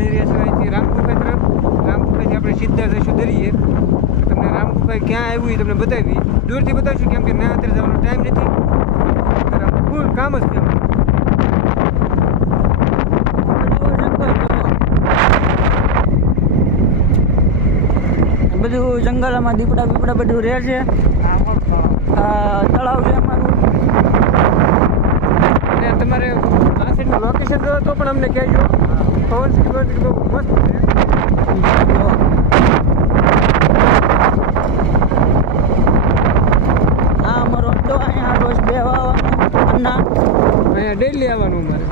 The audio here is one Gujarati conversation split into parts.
જઈ રહ્યા છીએ અહીંથી રામકુફા તરફ. રામકુફાથી આપણે સીધા જઈશું દરિયે. તમને રામકુફા ક્યાં આવ્યું એ તમને બતાવી દૂરથી બતાવીશું કેમ કે ના અત્યારે જવાનો ટાઈમ નથી. ફૂલ કામ જ બધું જંગલમાં દીપડા બીપડા બધું રહે છે. તળાવ છે તમારે લોકેશન તો પણ અમને કહેજો. પવન સિટી બહુ મસ્ત. આ અમારો અડ્ડો અહીંયા રોજ બે વાવવાનું ના અહીંયા ડેલી આવવાનું અમારે.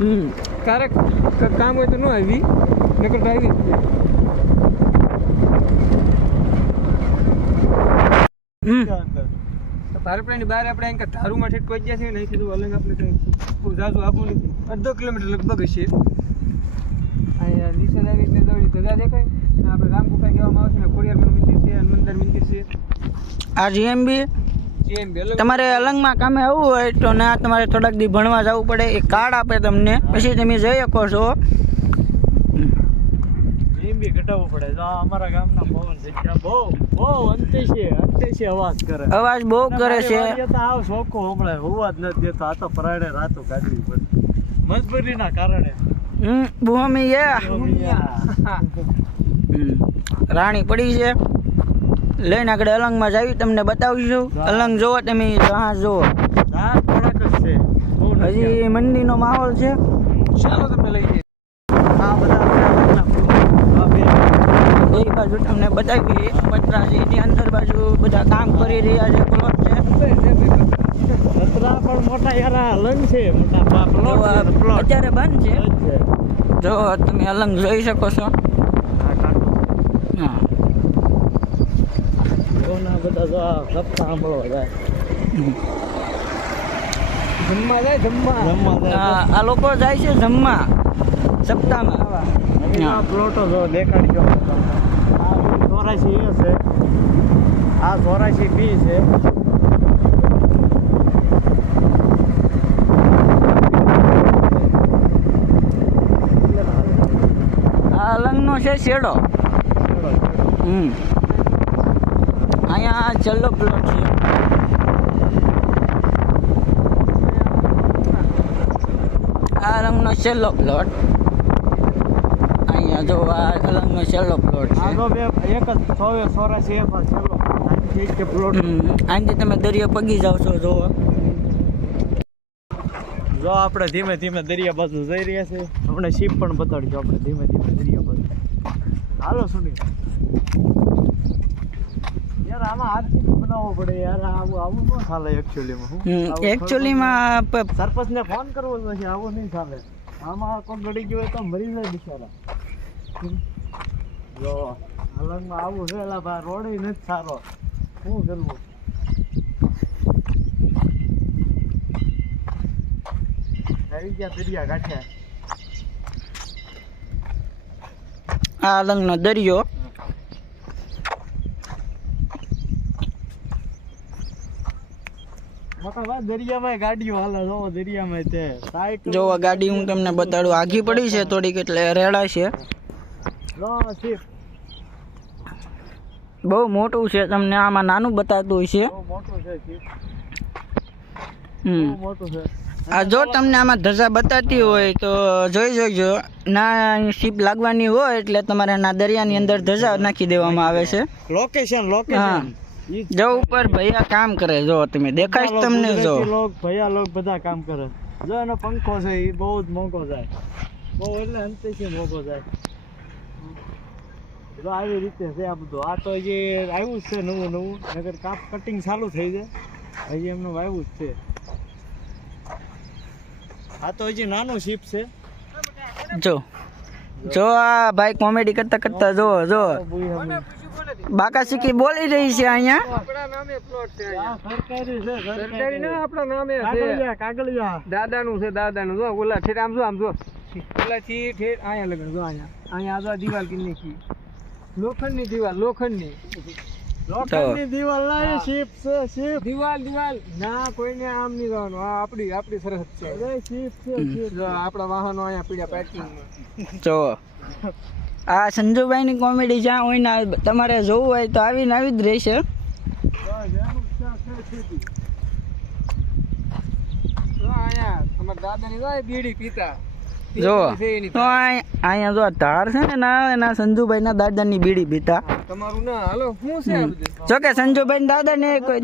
હમ. ક્યારેક કામ હોય તો ન આવી નકર તો આવી જ છે. હમ. તો પારપરાની બહાર આપણે અહીં ધારુમાં ઠેઠ પહોંચ્યા છીએ ને અહીંથી તો અલગ આપણે કંઈ આપવું નથી. અડધો કિલોમીટર લગભગ હશે. અહીંયા આવી એટલે દોડી ધજા દેખાય. આપણે રામગુફા કહેવામાં આવે છે ને ખોડિયારમાંનું મંદિર છે હનુમંદર મંદિર છે. આ જીએમબી જેમ બી અલગ તમારે અલંગમાં કામે આવવું હોય તો ના તમારે થોડાક દી ભણવા જવું પડે. એ કાર્ડ આપે તમને પછી તમે જઈ શકો છો. એમ બી ઘટાડવું પડે. જો અમારા ગામના પવન જગ્યા બહુ બહુ અંતે છે અંતે છે અવાજ કરે. અવાજ બહુ કરે છે. આવ શોખો હમણાં હોવા જ નથી દેતો. આ તો રાતો કાઢવી પડે. મજબૂરીના કારણે. હમ ભૂમિ એ હમ. રાણી પડી છે લઈને આગળ અલંગમાં જાવી તમને બતાવીશું અલંગ જોવો તમે જહાજ જોવો હજી મંદિરનો માહોલ છે ચાલો તમને લઈ જઈએ બે બાજુ તમને બતાવી પતરા છે એની અંદર બાજુ બધા કામ કરી રહ્યા છે પ્લોટ છે કચરા પણ મોટા યારા અલંગ છે મોટા પા- તો plot આ છે, plot. અત્યારે બંધ છે. જ તમે અલંગ જોઈ શકો છો. હા જોના બધા જો આ સપ્તાહ સાંભળવા જાય. જમવા જાય જમવા. જમવા આ લોકો જાય છે જમવા. સપ્તાહમાં. પ્લોટો જો દેખાડી ગયો આ બી ચોરાશી એ છે. આ ચોરાશી બી છે. આ છે શેડો હમ. અહીંયા છેલ્લો પ્લોટ છે. આ રંગનો છેલ્લો પ્લોટ અહીંયા જો આ રંગનો છેલ્લો પ્લોટ છે. બે એક જ ચોવે ચોરાશી એમાં જ છેલ્લો. અહીંથી તમે દરિયો પગી જાવ છો જો જો આપણે ધીમે ધીમે દરિયા બાજુ જઈ રહ્યા છે આપણે શીપ પણ બતાડીશું આપણે ધીમે ધીમે દરિયા હાલો સુનિલ. યાર આમાં આરતી બનાવવો પડે યાર. આવું આવું ન ચાલે એકચ્યુઅલીમાં એકચ્યુઅલીમાં સરપંચને ફોન કરવો નથી આવું નહીં ચાલે. આમાં કોઈ ગળી ગયો તો મરી જાય બિચારા. જો અલંગમાં આવું છે એલા ભાઈ રોડ નથી સારો. શું કરવું? આવી ગયા દરિયા કાંઠે. આ અલંગનો દરિયો. મોટા દરિયામાં ગાડીઓ જો ગાડી હું તમને બતાડું આઘી પડી છે થોડીક એટલે રેડા છે. બહુ મોટું છે તમને આમાં નાનું બતાતું હોય છે. મોટું છે હમ. મોટું છે. આ જો તમને આમાં ધજા બતાતી હોય તો જોઈ જોઈજો ના શીપ લાગવાની હોય એટલે તમારે ના દરિયાની અંદર ધજા નાખી દેવામાં આવે છે. લોકેશન લોકેશન જો ઉપર ભૈયા કામ કરે જો તમે દેખાય તમને જો. લોક ભૈયા લોક બધા કામ કરે. જો એનો પંખો છે એ બહુ જ મોંઘો જાય. બહુ એટલે અંતે છે મોંઘો જાય. જો આવી રીતે છે આ બધું. આ તો જે આવ્યું જ છે નવું નવું. નગર કાપ કટિંગ ચાલુ થઈ જાય. હજી એમનું આવ્યું જ છે. આ તો હજી નાનું શીપ છે. જો જો આ ભાઈ કોમેડી કરતા કરતા જો જો. બાકા સિક્કી બોલી રહી છે અહીંયા. આપણા નામે પ્લોટ છે સરકારી છે સરકારી ના આપણા નામે છે કાગળિયા કાગળિયા દાદાનું છે દાદાનું. જો ઓલા ઠેઠ આમ જો આમ જો. ઓલા થી ઠેઠ અહીંયા લગન જો અહીંયા. અહીંયા આ જો દિવાલ કિન્ની કી. લોખંડની દિવાલ લોખંડની. લોખંડની દીવાલ ના શીપ છે શીપ. દીવાલ દીવાલ. ના કોઈને આમ નહીં જવાનું આ આપણી સરહદ છે. અરે શીપ છે શીપ જો આપણા વાહનો અહીંયા પીડ્યા પાર્કિંગમાં જો આ સંજુભાઈની કોમેડી જ્યાં હોય ને તમારે જોવું હોય તો આવીને આવી જ રહેશે. જો અહીંયા જો બીડી પીતા. જો છે એની તો આ- અહીંયા જો ધાર છે ને ના એના સંજુભાઈના દાદાની બીડી પીતા. તમારું ના. હાલો શું છે જો કે સંજુભાઈ કોઈ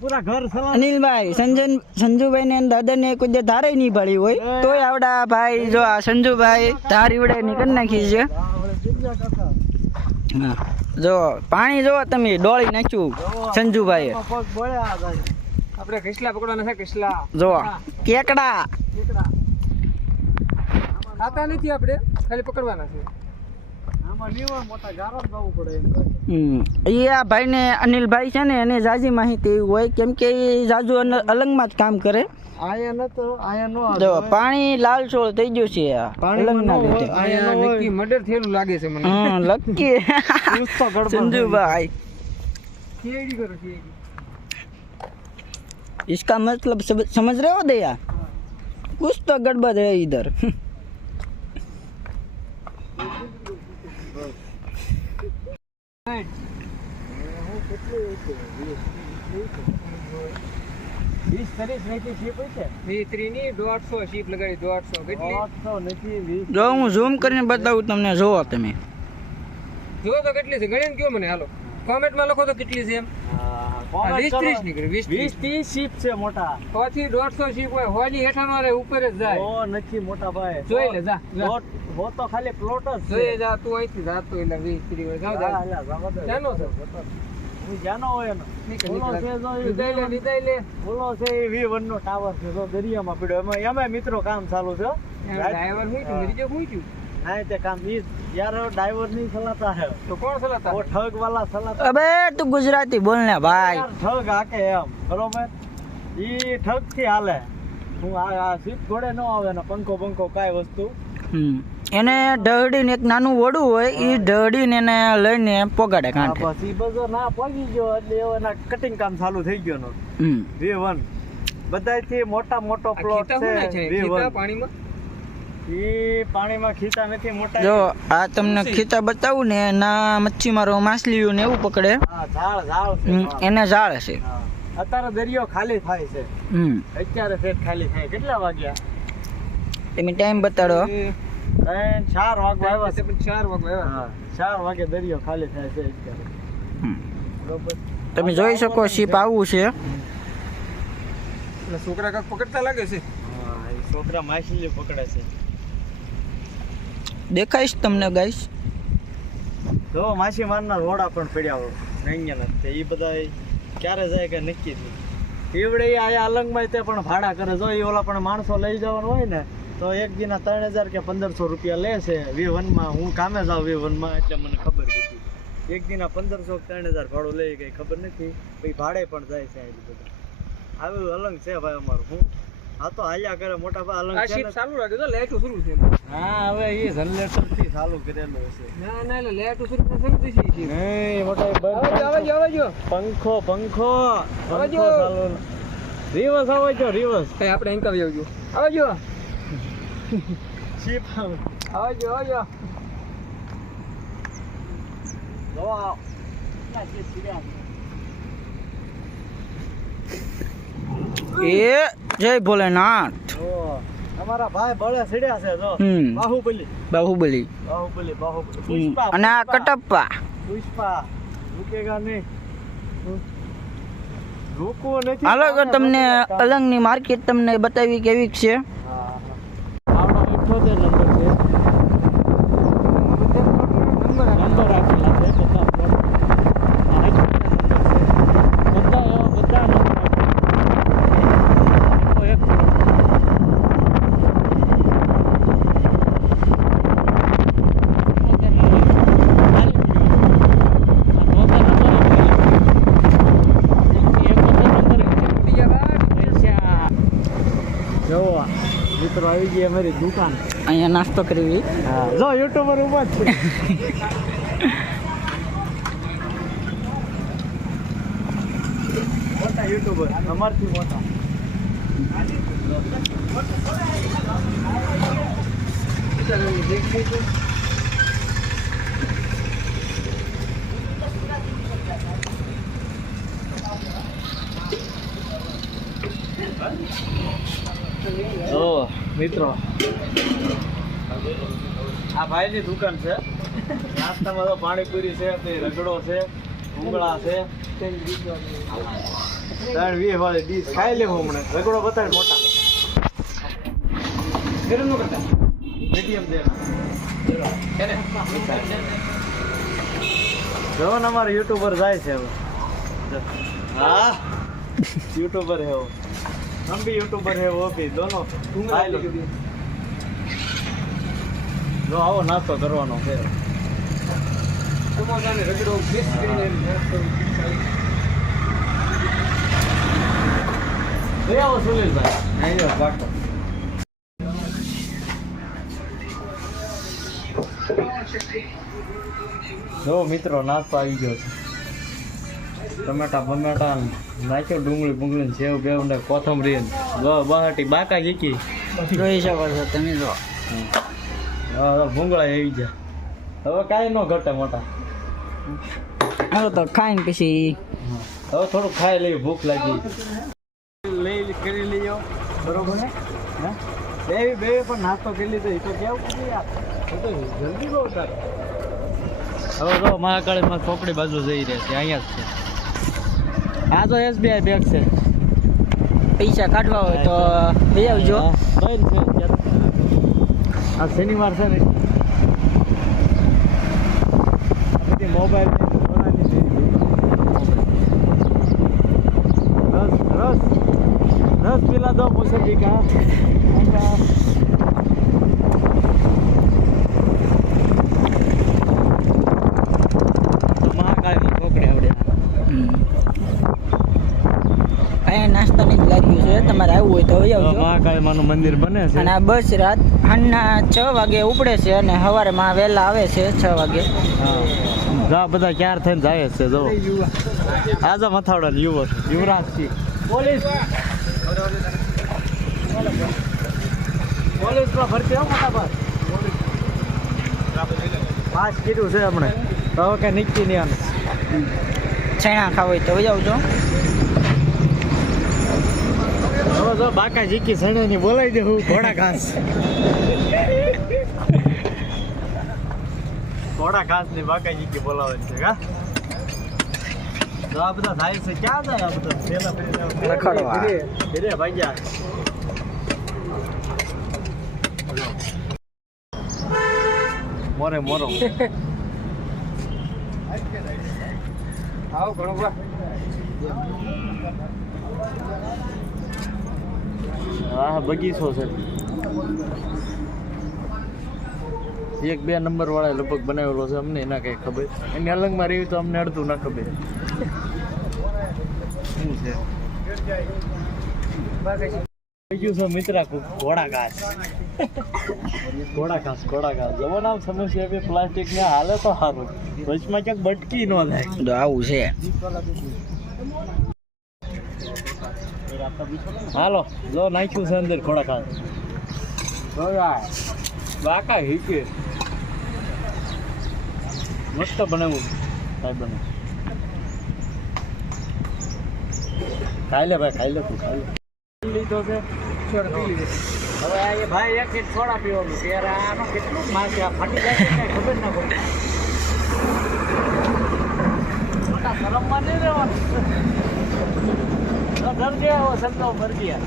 પૂરા ઘર અનિલભાઈ સંજન સંજુભાઈ ને દાદાને કોઈ દે ધારે નહીં પડી હોય તોય આવડા ભાઈ જો આ સંજુભાઈ ધાર ઈવડે ની નાખી છે. જો પાણી જો તમે ડોળી નાખ્યું જાય આપણે ખિસલા પકડવાના છે ખિસલા. જો કેકડા. કેકડા. ખાતા નથી આપણે ખાલી પકડવાના છે. આમાં નીવા મોટા ગારા જ જવું પડે એમ કહે. હમ. ઈ આ ભાઈને અનિલભાઈ છે ને એને જાજી માહિતી હોય કેમ કે એ જાજુ અન- અલંગમાં જ કામ કરે આયા નતો આયા નો જો પાણી લાલ છોડ થઈ ગયું છે આ પાણીમાં અલંગના ન હોય. લીધે અહીંયા આયા નક્કી મર્ડર થયેલું લાગે છે મને હમ લકી યુઝ તો ગડબડ संजूभाई કેડી કરો કેડી इसका मतलब सब- समझ रहे हो दया कुछ तो गड़बड़ है इधर વીસ ત્રીસ નથી શીપ છે વીત્રીની દોઢસો શીપ લગાડી દોઢસો દોઢસો નથી જો હું ઝૂમ કરીને બતાવું તમને જોવો તમે. જોવો તો કેટલી છે, ગણીને કયો મને, હાલો. કોમેન્ટમાં લખો તો કેટલી છે એમ. વીસ ત્રીસ નીકળે વીસ વીસ ત્રીસ ત્રીસ શીપ છે મોટા. પછી દોઢસો શીપ હોય હોલી હેઠાનો રે ઉપર જ જાય. ઓ નથી મોટા ભાઈ. જોઈ લે જા. હો તો ખાલી પ્લોટ જ છે. જોઈએ જા તું અહીંથી જાતો એટલે વીસ ત્રીસ હોય. જાવ જા છે? હું જ્યાંનો હોય એનો. ઓલો છે એ વી વન નો ટાવર છે જો દરિયામાં પડ્યો. એમાં એમાં મિત્રો કામ ચાલુ છે ડ્રાઈવર હું છું મરી ગયો હું છું હા તે કામ ઈ યાર ડ્રાઈવર નહીં ચલાતા હે તો કોણ ચલાતા ઓ ઠગ વાલા ચલાતા અબે તું ગુજરાતી બોલ ને ભાઈ. યાર ઠગ હાકે એમ બરોબર? ઈ ઠગથી હાલે. હું આ આ ઘોડે ન આવે ને પંખો પંખો કઈ વસ્તુ. હમ. એને ઢળડીને એક નાનું વડું હોય એ ઢળડીને એને લઈને પોગાડે કાંઠે. પછી બધો ના પગી ગયો એટલે એના કટિંગ કામ ચાલુ થઈ ગયો નો વે વન બધાયથી મોટા મોટો પ્લોટ છે વે વન પાણીમાં ઈ પાણીમાં ખીતા નથી મોટા જો આ તમને ખીતા બતાવું ને એના મચ્છીમારો માછલીઓ ને એવું પકડે. એને ઝાડ છે. એને જાળ છે અત્યારે દરિયો ખાલી થાય છે. હમ. અત્યારે ફેર ખાલી થાય. કેટલા વાગ્યા? તમે ટાઈમ બતાડો. એ ચાર વાગવા આવ્યા છે. પણ ચાર વાગે આવ્યા હા ચાર વાગે દરિયો ખાલી થાય છે અત્યારે. હમ. બરોબર. તમે જોઈ શકો શીપ આવું છે. એટલે છોકરા કાક પકડતા લાગે છે? હા એ છોકરા માછલી પકડે છે. દેખાઈશ તમને ગાઈશ? જો માછી મારનાર રોડા પણ પડ્યા હોય. નૈયાના તે એ બધા ક્યારે જાય કે નક્કી નહીં એવડે આયા અલંગમાં તે પણ ભાડા કરે. જો એ ઓલા પણ માણસો લઈ જવાનું હોય ને, તો એક દીના ત્રણ હજાર કે પંદરસો રૂપિયા લે છે વી વનમાં હું કામે જાઉં વી વનમાં એટલે મને ખબર હતી એક દીના પંદરસો કે ત્રણ હજાર ભાડું લઈ ગઈ ખબર નથી. પછી ભાડે પણ જાય છે આ બધા. આવું અલંગ છે ભાઈ અમારું. હું આ તો હાલ્યા કરે મોટા ભાઈ અલંગ આ શીટ ચાલુ લાગે તો લાઈટો શરૂ છે. હા હવે એ જનરેટરથી ચાલુ કરેલું હશે. ના ના એટલે લાઈટો શરૂ થાય શરૂ થઈ છે. નહીં મોટા આવજો આવજો આવજો. પંખો પંખો. આવજો. પંખો ચાલુ. રિવર્સ આવજો રિવર્સ. કઈ આપણે એન્કર આવજો. આવજો. શીપ આવજો આવજો. જો આવ ના શીપ એ જય ભોલેનાથ. અમારા ભાઈ બળે સીડ્યા છે જો. બાહુબલી. બાહુબલી. બાહુબલી બાહુબલી. અને આ. કટપ્પા. પુષ્પા રૂકેગા નહીં. હાલો તમને અલંગની માર્કેટ તમને બતાવી કેવી છે હા, હા. આવડો 78 નંબર છે નંબર નંબર આપેલા છે બધા plot. આ 78 નંબર છે બધા એવા બધા નંબર આપેલા છે. એક જોવો મિત્રો આવી ગઈ અમારી દુકાન. અહીંયા નાસ્તો કરવી જો યુટ્યુબર ઉપર છે. મોટા યુટ્યુબર અમારથી મોટા. મિત્રો. આ ભાઈની દુકાન છે. નાસ્તામાં તો પાણીપુરી છે તે રગડો છે, ઉંગળા છે. ત્રણ વીસ વાળી ડીશ ખાઈ લેવું હમણાં. રગડો બતાવે મોટા. મીડિયમ દેના ને? અમારે યુટ્યુબર જાય છે હવે. હા? યુટ્યુબર હે हम भी यूट्यूबर है वो भी दोनों खाई लो. જો આવો નાસ્તો કરવાનો છે સમોસા ને રગડો મિક્સ કરીને નાસ્તો લઈ આવો સુનિલભાઈ આયો બાટો જો મિત્રો નાસ્તો આવી ગયો છે ટમેટા બમેટા નાખ્યો ડુંગળી બુંગળી ને સેવ બેવ ને કોથમરી બહાટી બાકા જીકી જોઈ શકો છો તમે જો ભૂંગળા આવી ગયા હવે કાંઈ ન ઘટે મોટા. હવે તો ખાઈને પછી હવે થોડું ખાઈ લઈએ ભૂખ લાગી. લઈ કરી લઈએ બરોબર ને? હા? બે બે પણ નાસ્તો કરી લીધો. એ તો કેવું એ તો જલ્દી બહુ સારું હવે જો મહાકાળીમાં ચોકડી બાજુ જઈ રહ્યા છે અહીંયા જ છે. આ તો એસબીઆઈ બેંક છે. પૈસા કાઢવા હોય તો લઈ આવજો. હા, આ શનિવાર છે ને. બધી મોબાઈલ રસ રસ. રસ પીલા દો મોસંબી કા મહાકાળીમાં ચોકડી આવડે હમ. જ લારીઓ છે. તમારે આવવું હોય તો લઈ આવજો. મહાકાળીમાનું મંદિર બને છે. અને આ બસ રાત સાંજના છ વાગે ઉપડે છે અને સવારેમાં વહેલા આવે છે છ વાગે. હા. જા બધા ક્યાર થઈને જાય છે જો. આજો મથાવડા યુવક યુવરાજ સિંહ પોલીસ. પોલીસમાં ભરતી આવો ફટાફટ. પાસ કીધું છે આપણે. તો હવે કઈ નીકળી નહીં છેણા ખાવ હોય તો આવજો હવે જો બાકા જીકી સણે ની બોલાવી દે હું ઘોડા ઘાસ. ઘોડા ઘાસ ને બાકા જીકી બોલાવે છે કા તો આ બધા થાય છે ક્યાં જાય આ બધા? પેલા રખડવા. ધીરે ભાગ્યા. મોરે મોરો. આવો ઘણો બા. હા બગીચો છે. એક બે નંબર વાળા લગભગ બનાવેલો છે અમને એના કઈ ખબર. એની અલંગમાં રહી તો અમને અડધું ના ખબર. શું છે? બીજું છે મિત્રા ઘોડા ઘાસ ઘોડા ઘાસ ઘોડા ઘાસ જવો નામ સમસ્યા બી પ્લાસ્ટિક ને હાલે તો સારું વચમાં ક્યાંક બટકી ન થાય. તો આવું છે. હાલો જો નાખ્યું છે અંદર ખોડા ખાવા બાકા હીકે. મસ્ત બનાવું સાહેબ બને ખાઈ લે ભાઈ ખાઈ લે તું ખાઈ લે. લીધો છે છોડ હવે આ એ ભાઈ એક એક સોડા પીવાનું ત્યારે યાર આનો કેટલું માસ આ ફાટી જાય છે કાંઈ ખબર ના પડે. મોટા શરમમાં નહીં રહેવાનું. તો गया वो હો સંતો મર ગયા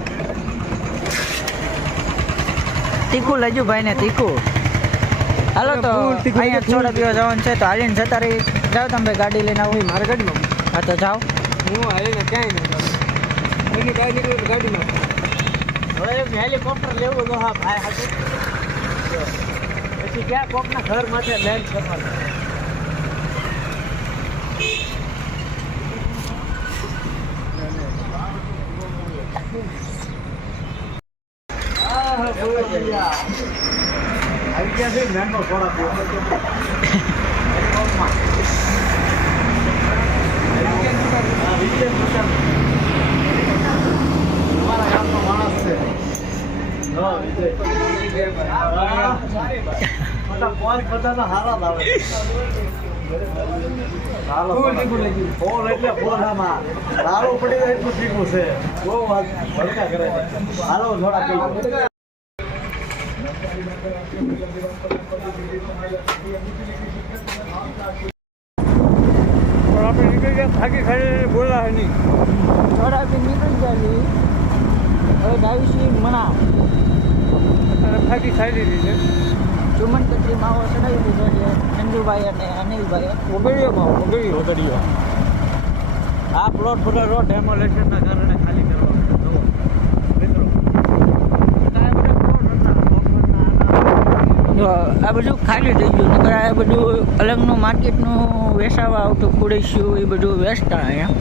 તીખું લેજો ભાઈ ને તીખું હાલો તો અહીંયા છોડા પીવા જવાનું છે તો હાલીને જતા રહી. જાઓ તમે ભાઈ ગાડી લઈને આવો. મારે ગાડીમાં હા તો જાઓ. હું હાલીને ક્યાંય એની ગાડી ગાડીમાં હવે હેલિકોપ્ટર લેવું તો હા ભાઈ હાથે પછી ક્યાં કોકના ઘર માટે લેન્ડ કરવાનું આવી ગયા છે મેંગો થોડા હા વિજય પ્રતાપ અમારા ગામનો માણસ છે હા વિજય બધા પોઈન્ટ બધાના હારા જ આવે હાલો પડી એટલું ઠીકું છે બહુ વાત કરે હાલો થોડા પણ આપણે નીકળી ગયા થાકી ખાઈ બોલા નહીં થોડા આપણે નીકળી જાય હવે ગાવીશી મણા અને થાકી ખાઈ લીધી છે. ચુમન કચરી માવો ચડાવી દીધો છે. ચંદુભાઈ અને અનિલભાઈ ઓગળીઓમાં ઓગળીઓ ઓગળીઓ આ પ્લોટ બધો રોડ ડેમોલેશનના કારણે ખાલી કરવાનો છે. જુઓ. મિત્રો આ બધા plot હતા. તો આ બધું ખાલી થઈ ગયું. નકર આ બધું અલગનું માર્કેટનું વેસાવા આવતું ખુડીશું એ બધું વેચતા અહીંયા.